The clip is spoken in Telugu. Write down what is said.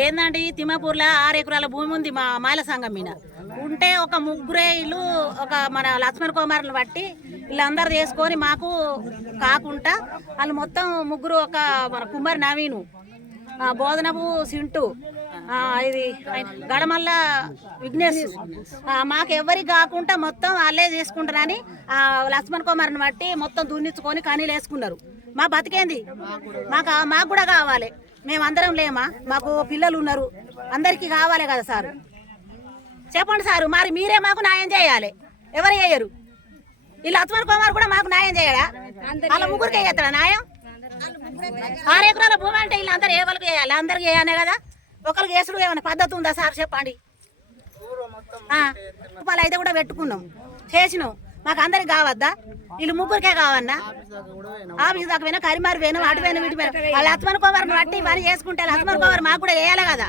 ఏందండి తిమ్మాపూర్లో 6 ఎకరాల భూమి ఉంది మా మాల సంఘం మీద ఉంటే ఒక ముగ్గురే ఇల్లు ఒక మన లక్ష్మణ్ కుమార్ని బట్టి వీళ్ళందరూ చేసుకొని మాకు కాకుండా వాళ్ళు మొత్తం ముగ్గురు ఒక మన కుమార్ నవీను బోధనపు సింటు ఇది గడమల్ల విఘ్నేష్ మాకు ఎవరికి కాకుండా మొత్తం వాళ్ళే చేసుకుంటారని లక్ష్మణ్ కుమార్ని బట్టి మొత్తం దున్నించుకొని కనీలు వేసుకున్నారు. మా బతికేంది మాకు కూడా కావాలి. మేమందరం లేమా? మాకు పిల్లలు ఉన్నారు, అందరికీ కావాలి కదా సార్. చెప్పండి సారు, మరి మీరే మాకు న్యాయం చేయాలి. ఎవరు చేయరు? ఈ లక్ష్మణ్ కుమార్ కూడా మాకు న్యాయం చేయడా? వాళ్ళ ముగ్గురికి చేస్తాడా న్యాయం? 6 ఎకరాల భూమి అంటే వీళ్ళందరూ ఎవరికి చేయాలి? అందరికి చేయాలి కదా. ఒకరికి వేసుడు ఏమైనా పద్ధతి ఉందా సార్? చెప్పండి. రూపాయలు అయితే కూడా పెట్టుకున్నాం, చేసినాం. మాకు అందరికి కావద్దా? వీళ్ళు ముగ్గురికే కావన్నా? ఆఫీస్ దాకా పోయినా, కరిమారు పోయినా, అటు పోయినా, ఇటు పోయినా. లక్ష్మణ్ కుమార్ని బట్టి మరి చేసుకుంటే లక్ష్మణ్ కుమార్ మాకు కూడా వేయాలి కదా.